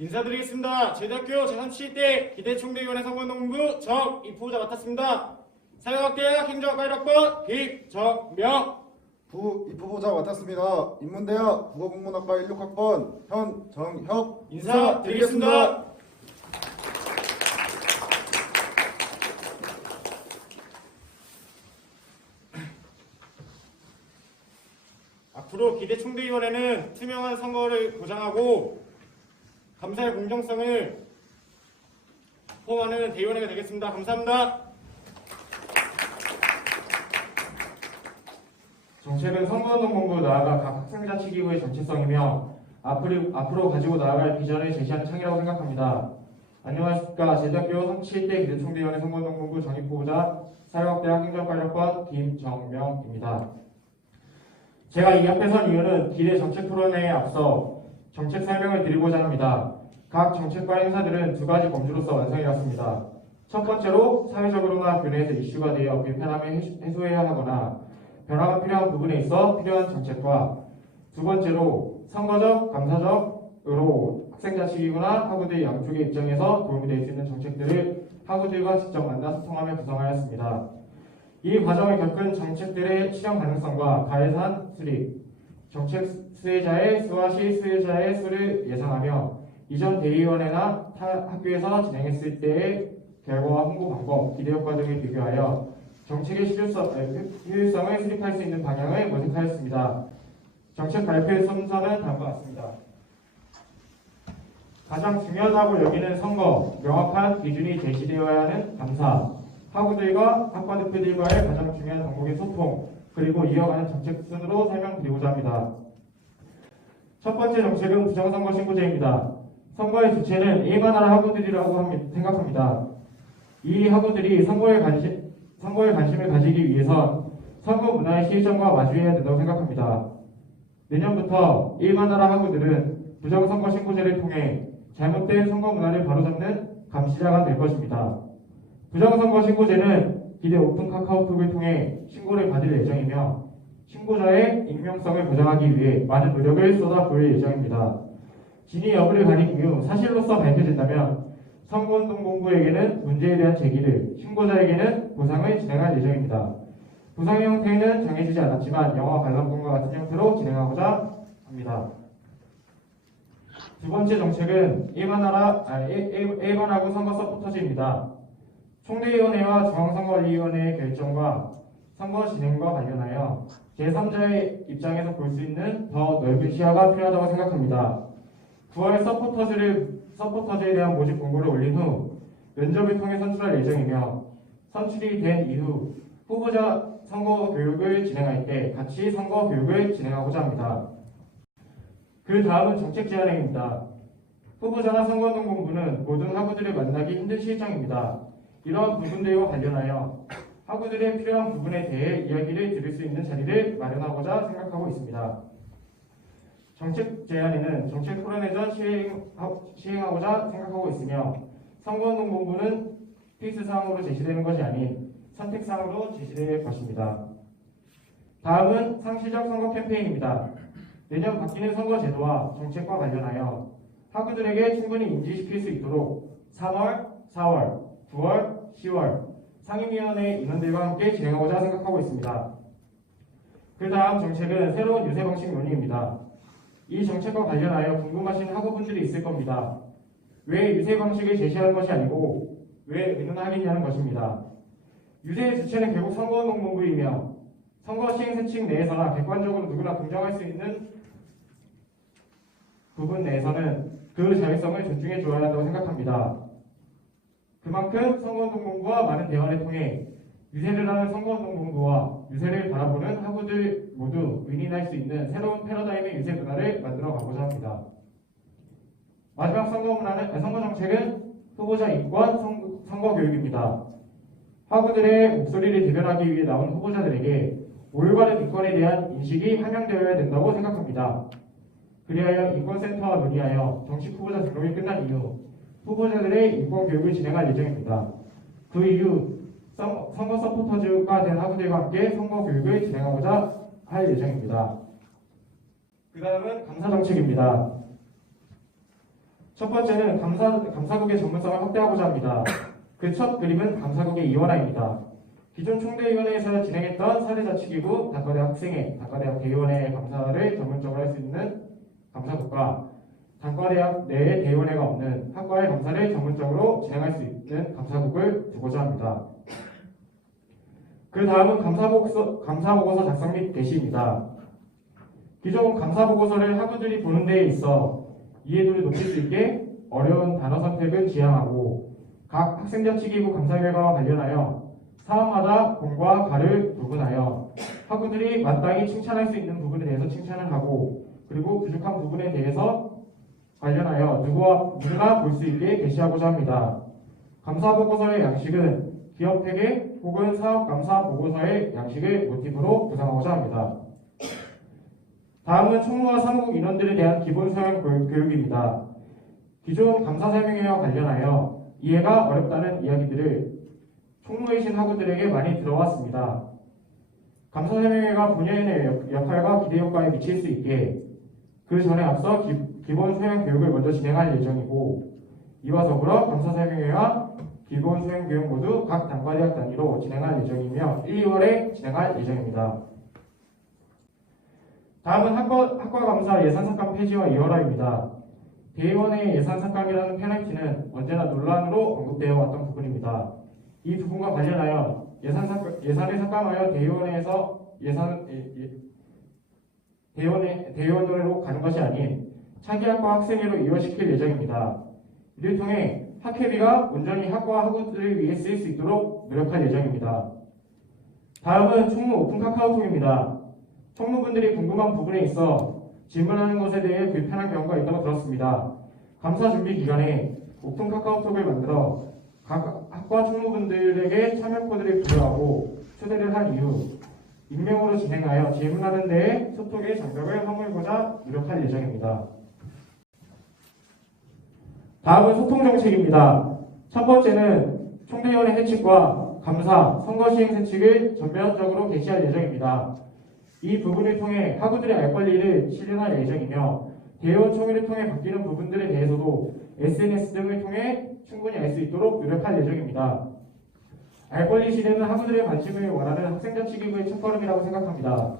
인사드리겠습니다. 제대학교 제37대 기대총대위원회 선거운동본부 정입후보자 맡았습니다. 사회학대학 행정학과 1학번 김정명. 부입후보자 맡았습니다. 인문대학 국어국문학과 16학번 현정혁. 인사드리겠습니다. 앞으로 기대총대위원회는 투명한 선거를 보장하고 감사의 공정성을 포함하는 대위원회가 되겠습니다. 감사합니다. 정책은 선거운동본부 나아가 각 학생자치기구의 정체성이며 앞으로 가지고 나아갈 비전을 제시하는 창이라고 생각합니다. 안녕하십니까. 제대학교 37대 기대총대위원회 선거운동본부 정입후보자 사회학대학 행정관학번 김정명입니다. 제가 이 앞에 선 이유는 기대 정책 토론회에 앞서 정책 설명을 드리고자 합니다. 각 정책과 행사들은 두 가지 범주로서 완성해왔습니다. 첫 번째로 사회적으로나 교내에서 이슈가 되어 불편함을 해소해야 하거나 변화가 필요한 부분에 있어 필요한 정책과, 두 번째로 선거적, 감사적으로 학생자치기구나 학우들 양쪽의 입장에서 도움이 될 수 있는 정책들을 학우들과 직접 만나 소통하며 구성하였습니다. 이 과정을 겪은 정책들의 실현 가능성과 가해산 수립, 정책 수혜자의 수와 실수혜자의 수를 예상하며 이전 대의원회나 타 학교에서 진행했을 때의 결과와 홍보 방법, 기대 효과 등을 비교하여 정책의 효율성을 수립할 수 있는 방향을 모색하였습니다. 정책 발표의 순서는 다음과 같습니다. 가장 중요하다고 여기는 선거, 명확한 기준이 제시되어야 하는 감사, 학우들과 학과 대표들과의 가장 중요한 덕목의 소통, 그리고 이어가는 정책 순으로 설명드리고자 합니다. 첫 번째 정책은 부정선거 신고제입니다. 선거의 주체는 일반화라 학우들이라고 생각합니다. 이 학우들이 선거에 관심을 가지기 위해선 선거 문화의 실정과 마주해야 된다고 생각합니다. 내년부터 일반화라 학우들은 부정선거 신고제를 통해 잘못된 선거 문화를 바로잡는 감시자가 될 것입니다. 부정선거 신고제는 기대 오픈 카카오톡을 통해 신고를 받을 예정이며 신고자의 익명성을 보장하기 위해 많은 노력을 쏟아부을 예정입니다. 진위 여부를 가린 이후 사실로서 밝혀진다면 선거운동본부에게는 문제에 대한 제기를, 신고자에게는 보상을 진행할 예정입니다. 보상의 형태는 정해지지 않았지만 영화 관람권과 같은 형태로 진행하고자 합니다. 두 번째 정책은 일반하고 선거 서포터즈입니다. 총대위원회와 중앙선거위원회의 결정과 선거 진행과 관련하여 제3자의 입장에서 볼 수 있는 더 넓은 시야가 필요하다고 생각합니다. 9월 서포터즈에 대한 모집 공고를 올린 후 면접을 통해 선출할 예정이며 선출이 된 이후 후보자 선거 교육을 진행할 때 같이 선거 교육을 진행하고자 합니다. 그 다음은 정책 제안행입니다. 후보자나 선거운동본부는 모든 학우들을 만나기 힘든 실정입니다. 이러한 부분들과 관련하여 학우들의 필요한 부분에 대해 이야기를 들을 수 있는 자리를 마련하고자 생각하고 있습니다. 정책 제안에는 정책 토론회 전 시행하고자 생각하고 있으며 선거운동본부는 필수사항으로 제시되는 것이 아닌 선택사항으로 제시될 것입니다. 다음은 상시적 선거 캠페인입니다. 내년 바뀌는 선거 제도와 정책과 관련하여 학우들에게 충분히 인지시킬 수 있도록 3월, 4월, 9월, 10월 상임위원회 인원들과 함께 진행하고자 생각하고 있습니다. 그 다음 정책은 새로운 유세 방식 논의입니다. 이 정책과 관련하여 궁금하신 학우분들이 있을 겁니다. 왜 유세 방식을 제시하는 것이 아니고 왜 의논하겠냐는 것입니다. 유세의 주체는 결국 선거운동본부이며 선거 시행사칙 내에서나 객관적으로 누구나 공정할 수 있는 부분 내에서는 그 자율성을 존중해 주어야 한다고 생각합니다. 그만큼 선거운동본부와 많은 대화를 통해 유세를 하는 선거운동본부와 유세를 바라보는 학우들 모두 윈윈할 수 있는 새로운 패러다임의 유세 문화를 만들어 가고자 합니다. 마지막 선거 정책은 후보자 인권 선거 교육입니다. 학우들의 목소리를 대변하기 위해 나온 후보자들에게 올바른 인권에 대한 인식이 함양되어야 된다고 생각합니다. 그리하여 인권센터와 논의하여 정식 후보자 등록이 끝난 이후 후보자들의 인권 교육을 진행할 예정입니다. 그 이후 선거 서포터즈가 된 학우들과 함께 선거 교육을 진행하고자 할 예정입니다. 그 다음은 감사 정책입니다. 첫 번째는 감사국의 전문성을 확대하고자 합니다. 그 첫 그림은 감사국의 이원화입니다. 기존 총대위원회에서 진행했던 사대자치기구, 단과대학 학생회, 단과대학 대의원회 감사를 전문적으로 할 수 있는 감사국과 단과대학 내에 대의원회가 없는 학과의 감사를 전문적으로 진행할 수 있는 감사국을 두고자 합니다. 그 다음은 감사보고서 작성 및 게시입니다. 기존 감사보고서를 학우들이 보는 데에 있어 이해도를 높일 수 있게 어려운 단어 선택을 지향하고 각 학생자치기구 감사 결과와 관련하여 사업마다 공과 가를 구분하여 학우들이 마땅히 칭찬할 수 있는 부분에 대해서 칭찬을 하고 그리고 부족한 부분에 대해서 관련하여 누구나 볼 수 있게 게시하고자 합니다. 감사보고서의 양식은 기업회계 혹은 사업감사보고서의 양식을 모티브로 구성하고자 합니다. 다음은 총무와 사무국 인원들에 대한 기본 소양 교육입니다. 기존 감사설명회와 관련하여 이해가 어렵다는 이야기들을 총무이신 학우들에게 많이 들어왔습니다. 감사설명회가 본연의 역할과 기대 효과에 미칠 수 있게 그 전에 앞서 기본 소양 교육을 먼저 진행할 예정이고 이와 더불어 감사설명회와 기본 소양 교육 모두 각 단과대학 단위로 진행할 예정이며 1, 2월에 진행할 예정입니다. 다음은 학과 감사 예산 삭감 폐지와 이월화입니다. 대의원의 예산 삭감이라는 페널티는 언제나 논란으로 언급되어 왔던 부분입니다. 이 부분과 관련하여 예산을 삭감하여 대의원회에서 대의원으로 가는 것이 아닌 차기 학과 학생회로 이원시킬 예정입니다. 이를 통해 학회비가 온전히 학과 학우들을 위해 쓰일 수 있도록 노력할 예정입니다. 다음은 총무 오픈 카카오톡입니다. 총무분들이 궁금한 부분에 있어 질문하는 것에 대해 불편한 경우가 있다고 들었습니다. 감사 준비 기간에 오픈 카카오톡을 만들어 각 학과 총무분들에게 참여 코드를 부여하고 초대를 한 이후 익명으로 진행하여 질문하는 데에 소통의 장벽을 허물고자 노력할 예정입니다. 다음은 소통 정책입니다. 첫 번째는 총대위원회 해칙과 감사, 선거 시행 세칙을 전면적으로 게시할 예정입니다. 이 부분을 통해 학우들의 알 권리를 실현할 예정이며 대의원 총회를 통해 바뀌는 부분들에 대해서도 SNS 등을 통해 충분히 알 수 있도록 노력할 예정입니다. 알 권리 실현은 학우들의 관심을 원하는 학생자치기구의 첫걸음이라고 생각합니다.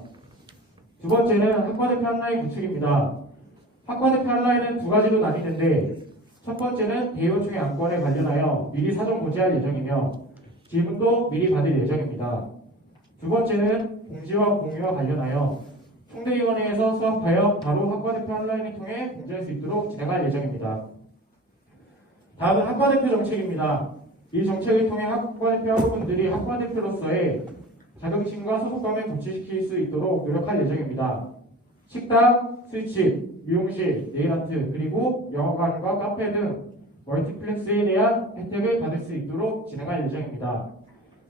두 번째는 학과대표 한라인 구축입니다. 학과대표 한라인은 두 가지로 나뉘는데 첫 번째는 대의원 총회 안건에 관련하여 미리 사전 고지할 예정이며 질문도 미리 받을 예정입니다. 두 번째는 공지와 공유와 관련하여 총대위원회에서 수합하여 바로 학과대표 한라인을 통해 공지할 수 있도록 진행할 예정입니다. 다음은 학과대표 정책입니다. 이 정책을 통해 학과대표 학우분들이 학과대표로서의 자긍심과 소속감을 고취시킬 수 있도록 노력할 예정입니다. 식당, 술집, 미용실, 네일아트, 그리고 영화관과 카페 등 멀티플렉스에 대한 혜택을 받을 수 있도록 진행할 예정입니다.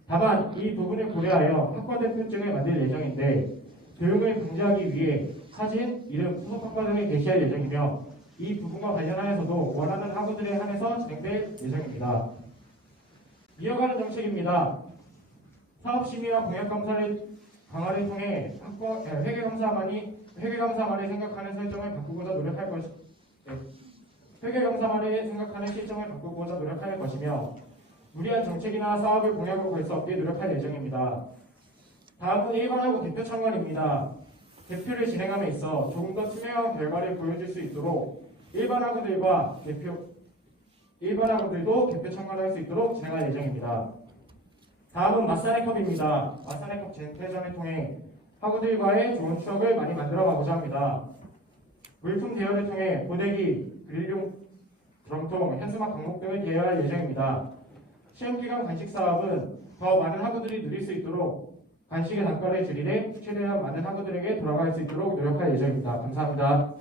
다만 이 부분을 고려하여 학과대표증을 만들 예정인데 교육을 방지하기 위해 사진, 이름, 소속 학과 등을 게시할 예정이며 이 부분과 관련하여서도 원하는 학우들에 한해서 진행될 예정입니다. 이어가는 정책입니다. 사업심의와 공약감사를 강화를 통해 회계감사만이 생각하는 설정을 바꾸고자 노력할 회계감사만이 생각하는 실정을 바꾸고자 노력할 것이며 무리한 정책이나 사업을 공약으로 갈 수 없게 노력할 예정입니다. 다음은 일반하고 대표 참관입니다. 대표를 진행함에 있어 조금 더 투명한 결과를 보여줄 수 있도록 일반학우들도 대표 참관할 수 있도록 진행할 예정입니다. 다음은 맞사내컵입니다. 맞사내컵 재패전을 통해 학우들과의 좋은 추억을 많이 만들어가고자 합니다. 물품 대여를 통해 고데기, 그릴용, 드럼통, 현수막 광목 등을 대여할 예정입니다. 시험기간 간식 사업은 더 많은 학우들이 누릴 수 있도록 간식의 단가를 줄이되 최대한 많은 학우들에게 돌아갈 수 있도록 노력할 예정입니다. 감사합니다.